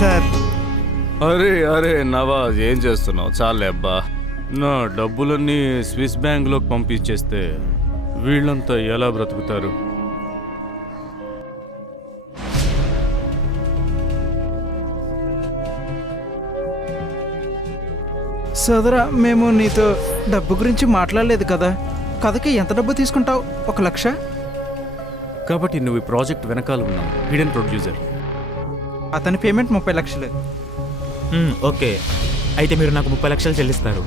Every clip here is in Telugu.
సార్. అరే అరే నవాజ్, ఏం చేస్తున్నావు? చాలే అబ్బా, నా డబ్బులన్నీ స్విస్ బ్యాంక్లోకి పంపించేస్తే వీళ్ళంతా ఎలా బ్రతుకుతారు? సోదరా, మేము నీతో డబ్బు గురించి మాట్లాడలేదు కదా. కథకి ఎంత డబ్బు తీసుకుంటావు? 1,00,000. కాబట్టి నువ్వు ఈ ప్రాజెక్ట్ వెనకాల ఉన్నావు, హిడెన్ ప్రొడ్యూసర్. అతని పేమెంట్ 30 లక్షలు. ఓకే, అయితే మీరు నాకు 30 లక్షలు చెల్లిస్తారు.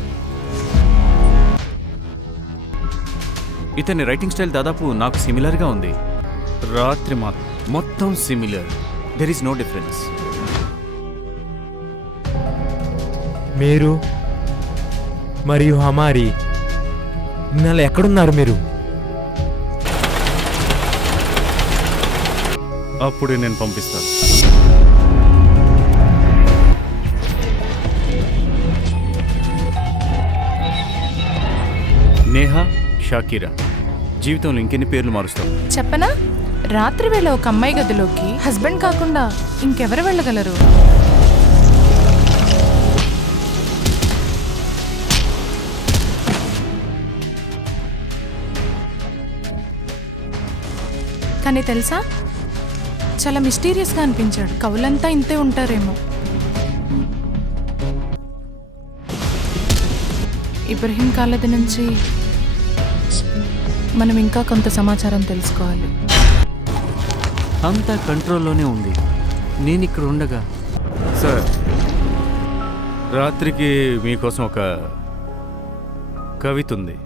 ఇతని రైటింగ్ స్టైల్ దాదాపు నాకు సిమిలర్గా ఉంది. రాత్రి మొత్తం similar, there is no difference. మీరు మరియు హమారి నిన్న ఎక్కడున్నారు మీరు? అప్పుడే నేను పంపిస్తాను. నేహా, షాకీరా, జీవితంలో ఇంకెన్ని పేర్లు మారుస్తావు? చెప్పనా? రాత్రి వేళ ఒక అమ్మాయి గదిలోకి హస్బెండ్ కాకుండా ఇంకెవరు వెళ్ళగలరు? కానీ తెలుసా, చాలా మిస్టీరియస్గా అనిపించాడు. కవులంతా ఇంతే ఉంటారేమో. ఇబ్రహీం కాలది నుంచి మనం ఇంకా కొంత సమాచారం తెలుసుకోవాలి. అంతా కంట్రోల్లోనే ఉంది, నేను ఇక్కడ ఉండగా. సార్, రాత్రికి మీకోసం ఒక కవిత ఉంది.